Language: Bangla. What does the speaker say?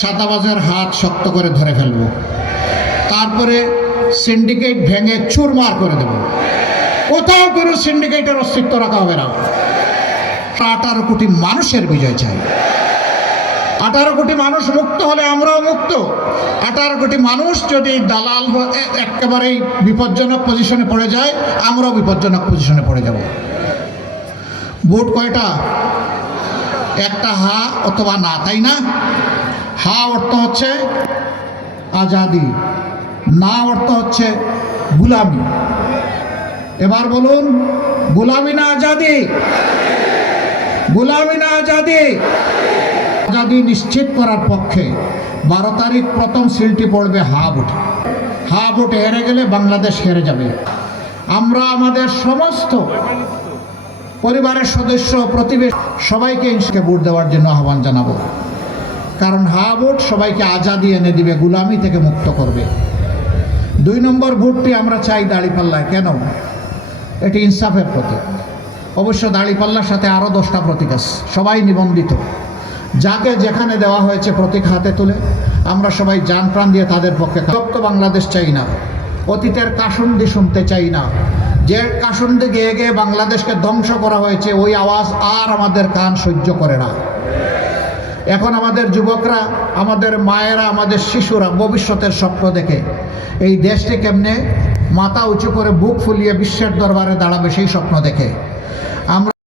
ছাতাবাজের হাত শক্ত করে ধরে ফেলব, তারপরে সিন্ডিকেট ভেঙে চুরমার করে দেব। কোথাও কোনো সিন্ডিকেটের অস্তিত্ব রাখা হবে না। 18 কোটি মানুষের বিজয় চাই। 18 কোটি মানুষ মুক্ত হলে আমরাও মুক্ত। 18 কোটি মানুষ যদি দালাল একেবারেই বিপজ্জনক পজিশনে পড়ে যায়, আমরাও বিপজ্জনক পজিশনে পড়ে যাব। ভোট কয়টা? একটা হা অথবা না, তাই না? হা অর্থ হচ্ছে আজাদি, না অর্থ হচ্ছে গুলামি। এবার বলুন, গুলামি না আজাদি? গুলামি না আজাদি? আজাদি নিশ্চিত করার পক্ষে 12 তারিখ প্রথম সিলটি পড়বে হা ভোটে। হা ভোটে হেরে গেলে বাংলাদেশ হেরে যাবে। আমরা আমাদের সমস্ত পরিবারের সদস্য, প্রতিবেশী সবাইকে ইনশাকে ভোট দেওয়ার জন্য আহ্বান জানাবো। কারণ হা ভোট সবাইকে আজাদি এনে দিবে, গুলামি থেকে মুক্ত করবে। 2 নম্বর ভোটটি আমরা চাই দাঁড়িপাল্লায়। কেন? এটি ইনসাফের প্রতীক। অবশ্য দাঁড়িপাল্লার সাথে আরও 10টা প্রতীক আছে, সবাই নিবন্ধিত। যাকে যেখানে দেওয়া হয়েছে প্রতীক হাতে তুলে আমরা সবাই জান প্রাণ দিয়ে তাদের পক্ষে বাংলাদেশ চাই না। অতীতের কাসুন্দি শুনতে চাই না। যে কাসুন্দি গেয়ে গিয়ে বাংলাদেশকে ধ্বংস করা হয়েছে, ওই আওয়াজ আর আমাদের কান সহ্য করে না। এখন আমাদের যুবকরা, আমাদের মায়েরা, আমাদের শিশুরা ভবিষ্যতের স্বপ্ন দেখে এই দেশটি কেমনে মাথা উঁচু করে বুক ফুলিয়ে বিশ্বের দরবারে দাঁড়াবে, সেই স্বপ্ন দেখে।